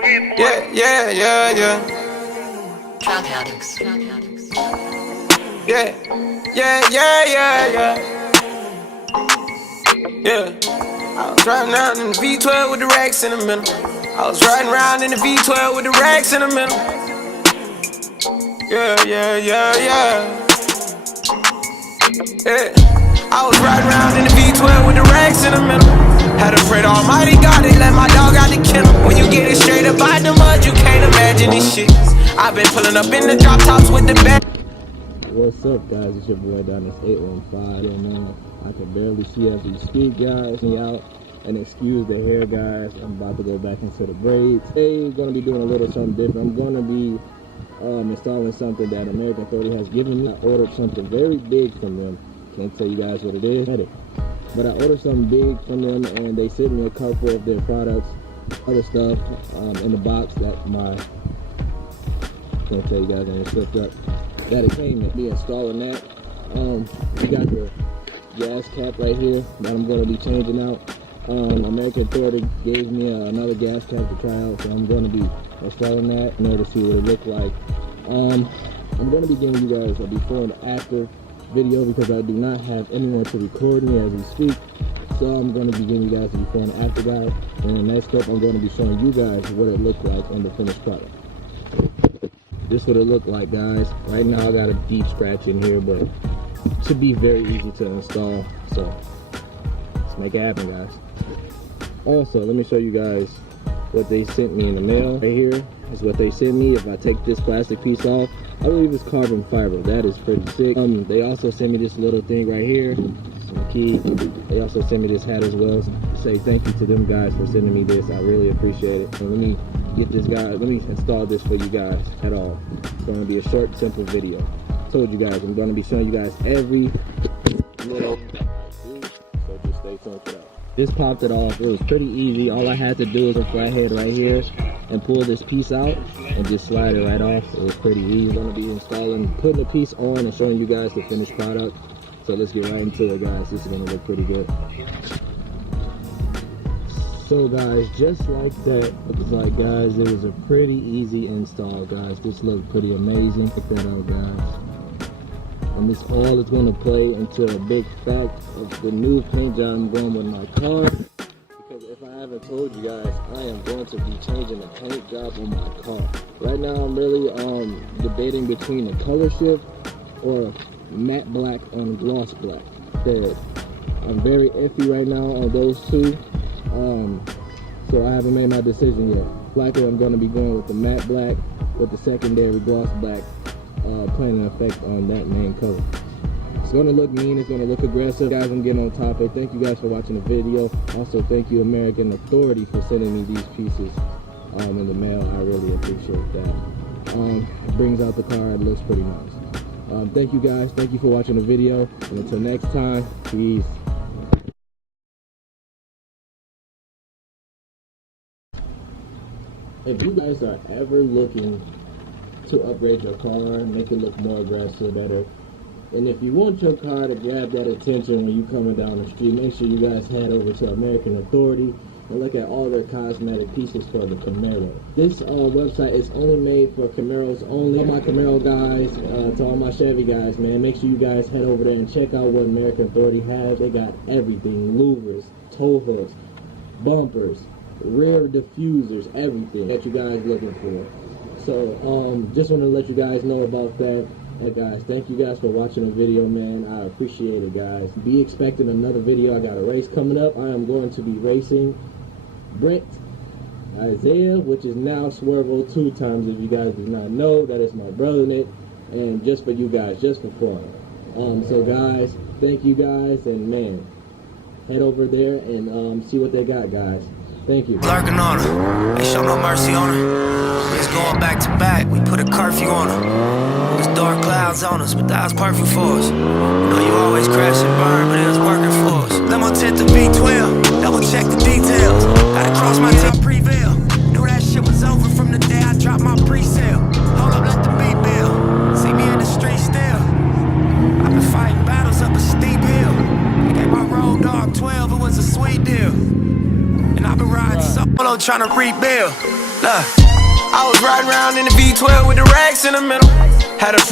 Yeah, yeah, yeah, yeah. Drug addicts. Yeah, yeah, yeah, yeah, yeah. Yeah. I was riding around in the V12 with the racks in the middle. I was riding around in the V12 with the racks in the middle. Yeah, yeah, yeah, yeah. Yeah. I was riding around in the V12 with the racks in the middle. Had to pray to Almighty God and let my dog out the kennel. When you get it straight up out the mud, you can't imagine these shit. I've been pulling up in the drop tops with the band. What's up, guys? It's your boy down this 815. And I can barely see as we speak, guys. Me out, and excuse the hair, guys. I'm about to go back into the braids. Today we're gonna be doing a little something different. I'm gonna be installing something that American Authority has given me. I ordered something very big from them. Can't tell you guys what it is, but I ordered something big from them, and they sent me a couple of their products, other stuff in the box that my can't tell you guys, and it slipped up. That it came in. Be installing that. We got the gas cap right here that I'm going to be changing out. American Authority gave me another gas cap to try out, so I'm going to be installing that in order to see what it looked like. I'm going to be giving you guys a before and after video because I do not have anyone to record me as we speak. So I'm going to be giving you guys a before and after, guys. And in the next clip, I'm going to be showing you guys what it looked like in the finished product. This is what it looked like, guys. Right now I got a deep scratch in here, but it should be very easy to install. So let's make it happen, guys. Also, let me show you guys what they sent me in the mail. Right here is what they sent me. If I take this plastic piece off, I believe it's carbon fiber. That is pretty sick. They also sent me this little thing right here, some key. They also sent me this hat as well. Say thank you to them guys for sending me this. I really appreciate it. And let me get this guy, let me install this for you guys at all. It's going to be a short, simple video. I told you guys, I'm going to be showing you guys every little thing I do, so just stay tuned for that. This popped it off. It was pretty easy. All I had to do was a flathead right here and pull this piece out and just slide it right off. It was pretty easy. I'm going to be installing, putting the piece on and showing you guys the finished product. So let's get right into it, guys. This is going to look pretty good. So guys, just like that, looks like, guys, it was a pretty easy install, guys. This looked pretty amazing. Check that out, guys. And this all is going to play into a big fact of the new paint job I'm going with my car. Because if I haven't told you guys, I am going to be changing the paint job on my car. Right now, I'm really debating between a color shift or matte black on gloss black. I'm very iffy right now on those two. So I haven't made my decision yet. Likely I'm going to be going with the matte black with the secondary gloss black playing an effect on that main color. It's going to look mean, it's going to look aggressive. Guys, I'm getting on topic. Thank you guys for watching the video. Also, thank you American Authority for sending me these pieces in the mail. I really appreciate that. It brings out the car. It looks pretty nice. Thank you guys. Thank you for watching the video. And until next time, peace. If you guys are ever looking to upgrade your car, make it look more aggressive, better, and if you want your car to grab that attention when you're coming down the street, make sure you guys head over to American Authority and look at all their cosmetic pieces for the Camaro. This website is only made for Camaros only. All my Camaro guys, to all my Chevy guys, man, make sure you guys head over there and check out what American Authority has. They got everything: louvers, tow hooks, bumpers, rear diffusers, everything that you guys looking for. So just want to let you guys know about that. Hey guys, thank you guys for watching the video, man. I appreciate it, guys. Be expecting another video. I got a race coming up. I am going to be racing Brent Isaiah, which is now Swervo 2 times. If you guys do not know, that is my brother in it, and just for you guys, just for fun. So guys, thank you guys, and man, head over there and see what they got, guys. Thank you. Lurking on her, ain't show no mercy on her. It's going back to back, we put a curfew on her. It was dark clouds on us, but that was perfect for us. You know you always crash and burn, but it was working for us. Limo tint the V12, double check the details. Gotta cross my top prevail. Knew that shit was over from the day I dropped my pre-sale. Hold up, let the beat build. See me in the street still. I've been fighting battles up a steep hill. Gave my road dog 12, it was a sweet deal. And I've been riding solo trying to rebuild. Look, I was riding around in the V12 with the racks in the middle. Had a